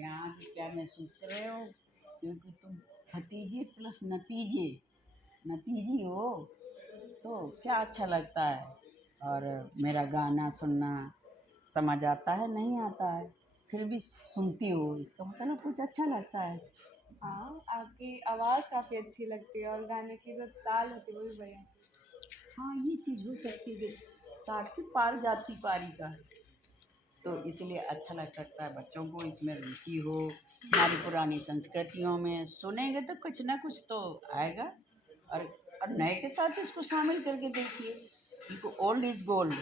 यहाँ की क्या महसूस कर रहे हो? क्योंकि तुम भतीजे प्लस नतीजे नतीजी हो, तो क्या अच्छा लगता है। और मेरा गाना सुनना समझ आता है नहीं आता है, फिर भी सुनती हो, इसका मतलब कुछ अच्छा लगता है। हाँ, आपकी आवाज़ काफ़ी अच्छी लगती है और गाने की जो ताल होती है वो भी बढ़िया। हाँ, ये चीज़ हो सकती है कि 60 के पार जाती पारी का, तो इसलिए अच्छा लग सकता है बच्चों को इसमें रुचि हो। हमारी पुरानी संस्कृतियों में सुनेंगे तो कुछ ना कुछ तो आएगा। और और नए के साथ इसको शामिल करके देखिए, बिल्कुल ओल्ड इज गोल्ड।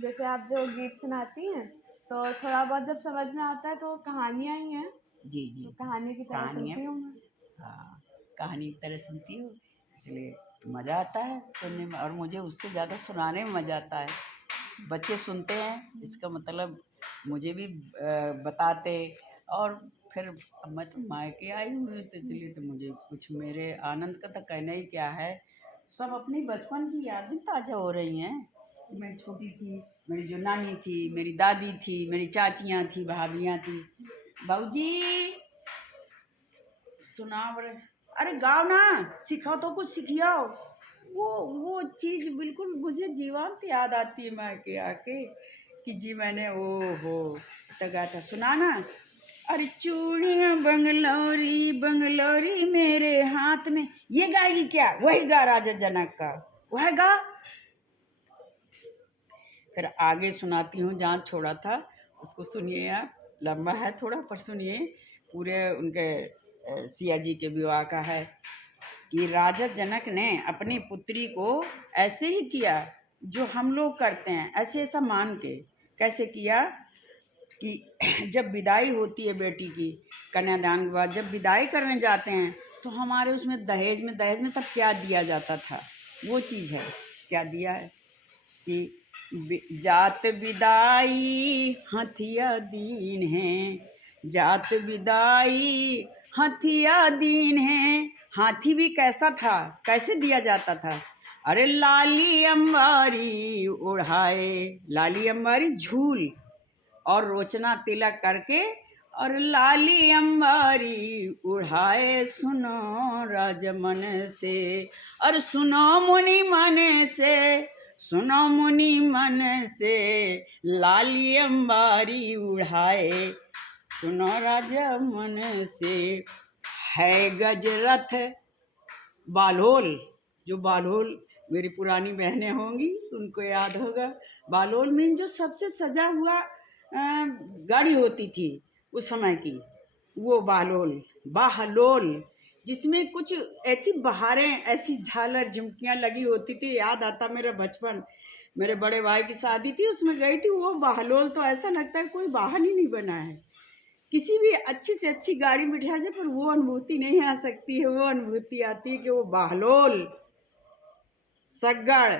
जैसे आप जो गीत सुनाती हैं, तो थोड़ा बहुत जब समझ में आता है तो कहानियाँ ही हैं, जी जी तो जी, कहानी की तरह कहानियाँ। सुनती हूँ मैं। हाँ, कहानी की तरह सुनती हूँ, इसलिए मज़ा आता है सुनने में, और मुझे उससे ज़्यादा सुनाने में मज़ा आता है। बच्चे सुनते हैं, इसका मतलब मुझे भी बताते। और फिर अब मैं तो मायके आई हुई हूँ, तो इसलिए तो मुझे कुछ मेरे आनंद का तो कहना ही क्या है। सब अपनी बचपन की यादें ताज़ा हो रही हैं। मैं छोटी थी, मेरी जो नानी थी, मेरी दादी थी, मेरी चाचियाँ थी, भाभियाँ थी। बाबूजी सुनाओ रे, अरे गाओ ना, सिखाओ तो कुछ सिखियाओ। वो चीज़ बिल्कुल मुझे जीवंत याद आती है मायके आके, कि जी मैंने ओ हो तो गाया था, सुना ना। अरे चूड़ियाँ बंगलोरी बंगलोरी मेरे हाथ में, ये गाएगी क्या? वही गा राजा जनक का, वह गा। फिर आगे सुनाती हूँ, जहाँ छोड़ा था उसको सुनिए आप। लंबा है थोड़ा, पर सुनिए। पूरे उनके सिया जी के विवाह का है कि राजा जनक ने अपनी पुत्री को ऐसे ही किया जो हम लोग करते हैं, ऐसे ऐसा मान के। कैसे किया कि जब विदाई होती है बेटी की, कन्यादान के बाद जब विदाई करने जाते हैं, तो हमारे उसमें दहेज में तब क्या दिया जाता था, वो चीज़ है। क्या दिया है कि जात विदाई हथिया दीन है, जात विदाई हथिया दीन है। हाथी भी कैसा था, कैसे दिया जाता था? अरे लाली अंबारी उड़ाए, लाली अंबारी झूल और रोचना तिलक करके, और लाली अंबारी उड़ाए, सुनो राजमन से, और सुनो मुनि मन से, सुनो मुनि मन से, लाली अंबारी उड़ाए, सुनो राजा मन से। है गजरथ बालोल, जो बालोल मेरी पुरानी बहनें होंगी उनको याद होगा। बालोल मीन जो सबसे सजा हुआ गाड़ी होती थी उस समय की, वो बालोल। बाहलोल, जिसमें कुछ ऐसी बहारें, ऐसी झालर झुमकियाँ लगी होती थी। याद आता मेरा बचपन, मेरे बड़े भाई की शादी थी, उसमें गई थी। वो बाहलोल तो ऐसा लगता है कोई वाहन ही नहीं बना है। किसी भी अच्छी से अच्छी गाड़ी में बिठा जाए, पर वो अनुभूति नहीं आ सकती है। वो अनुभूति आती है कि वो बाहलोल, सगड़,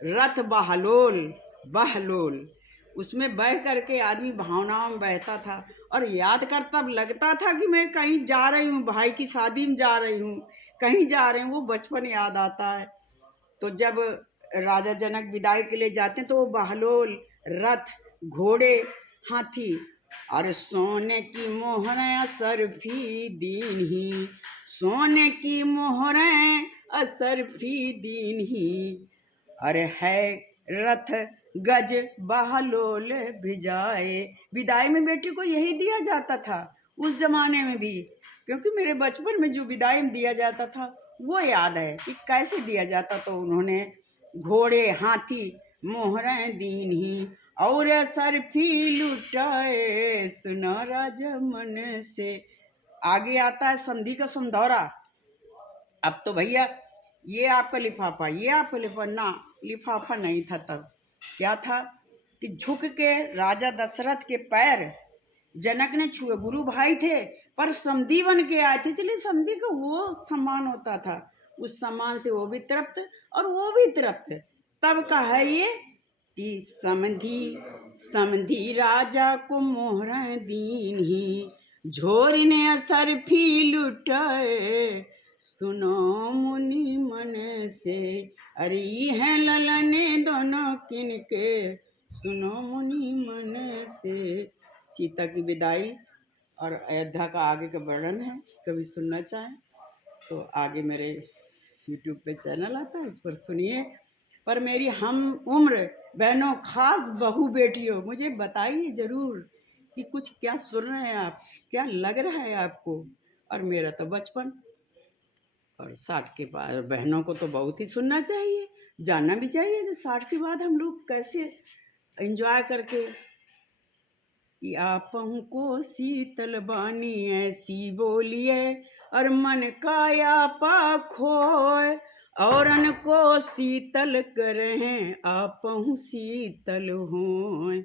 रथ बहलोल, बहलोल, उसमें बह करके आदमी भावनाओं में बहता था। और याद कर तब लगता था कि मैं कहीं जा रही हूँ, भाई की शादी में जा रही हूँ, कहीं जा रही हूँ। वो बचपन याद आता है। तो जब राजा जनक विदाई के लिए जाते हैं, तो वो बहलोल, रथ, घोड़े, हाथी, और सोने की मोहरें असरफी दीन ही, सोने की मोहरें असरफी दीन ही, अरे है रथ गज बहलोल भिजाए। विदाई में बेटी को यही दिया जाता था उस जमाने में भी, क्योंकि मेरे बचपन में जो विदाई में दिया जाता था वो याद है कि कैसे दिया जाता। तो उन्होंने घोड़े, हाथी, मोहरें दीन ही, और सरफी लुटाए, सुना राजा मन से। आगे आता है संधि का समधौरा। अब तो भैया ये आपका लिफाफा, ये आपका लिफाफा ना, लिफाफा नहीं था तब। क्या था कि झुक के राजा दशरथ के पैर जनक ने छुए। गुरु भाई थे, पर समधी बन के आए थे, इसलिए समधी का वो सम्मान होता था। उस सम्मान से वो भी तृप्त और वो भी तृप्त। तब का है ये कि समधी, समधी राजा को मोहरें दीन ही, झोरी ने असर फी लुटाए, सुनो मुनि मन से। अरे हैं ललने दोनों किनके, सुनो मुनि मन से। सीता की विदाई और अयोध्या का आगे का वर्णन है, कभी सुनना चाहें तो आगे मेरे यूट्यूब पे चैनल आता है, उस पर सुनिए। पर मेरी हम उम्र बहनों, खास बहू बेटियों, मुझे बताइए ज़रूर कि कुछ क्या सुन रहे हैं आप, क्या लग रहा है आपको। और मेरा तो बचपन, और 60 के बाद बहनों को तो बहुत ही सुनना चाहिए, जानना भी चाहिए कि 60 के बाद हम लोग कैसे एंजॉय करके। कि आपहु को शीतल बानी ऐसी बोलिए, और मन काया पा खोए, औरन को शीतल करें आपहु शीतल होए।